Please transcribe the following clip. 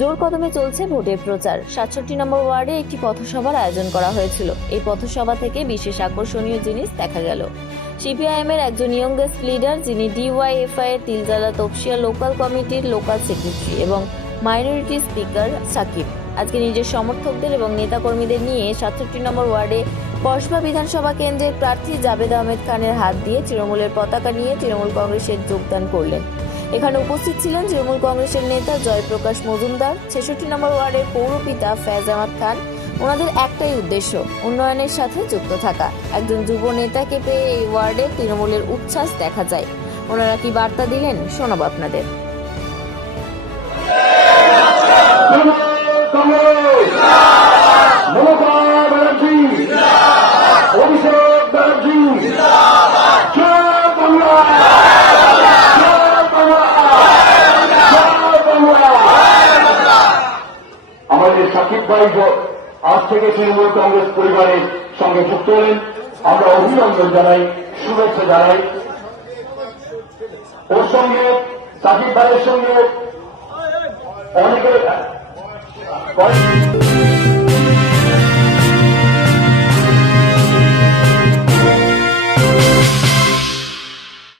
জোর কদমে চলছে ভোটের প্রচার। 67 নম্বর ওয়ার্ডে একটি পথসভার আয়োজন করা হয়েছিল। এই পথসভা থেকে বিশেষ আকর্ষণীয় জিনিস দেখা গেল। সিপিআইএম এর একজন ইয়ংগেস্ট লিডার, যিনি ডিওয়াইএফআই এর তিলজালা তপসিয়া লোকাল কমিটির লোকাল সেক্রেটারি এবং মাইনরিটি স্পিকার সাকিব, আজকে নিজের সমর্থকদের এবং নেতাকর্মীদের নিয়ে 67 নম্বর ওয়ার্ডে কসবা বিধানসভা কেন্দ্রের প্রার্থী জাবেদ আহমেদ খানের হাত দিয়ে তৃণমূলের পতাকা নিয়ে তৃণমূল কংগ্রেসের যোগদান করলেন। এখানে উপস্থিত ছিলেন তৃণমূল কংগ্রেসের নেতা জয়প্রকাশ মজুমদার, 66 নম্বর ওয়ার্ডের পৌরপিতা ফেজ আহমদ খান। ওনাদের একটাই উদ্দেশ্য, উন্নয়নের সাথে যুক্ত থাকা। একজন যুব নেতাকে পেয়ে এই ওয়ার্ডে তৃণমূলের উচ্ছ্বাস দেখা যায়। ওনারা কি বার্তা দিলেন শোনাবো আপনাদের। আমাদের সাকিব ভাই আজ থেকে তৃণমূল কংগ্রেস পরিবারের সঙ্গে যুক্ত হলেন। আমরা অভিনন্দন জানাই, শুভেচ্ছা জানাই। ওর সঙ্গে সাকিব ভাইয়ের সঙ্গে অনেকের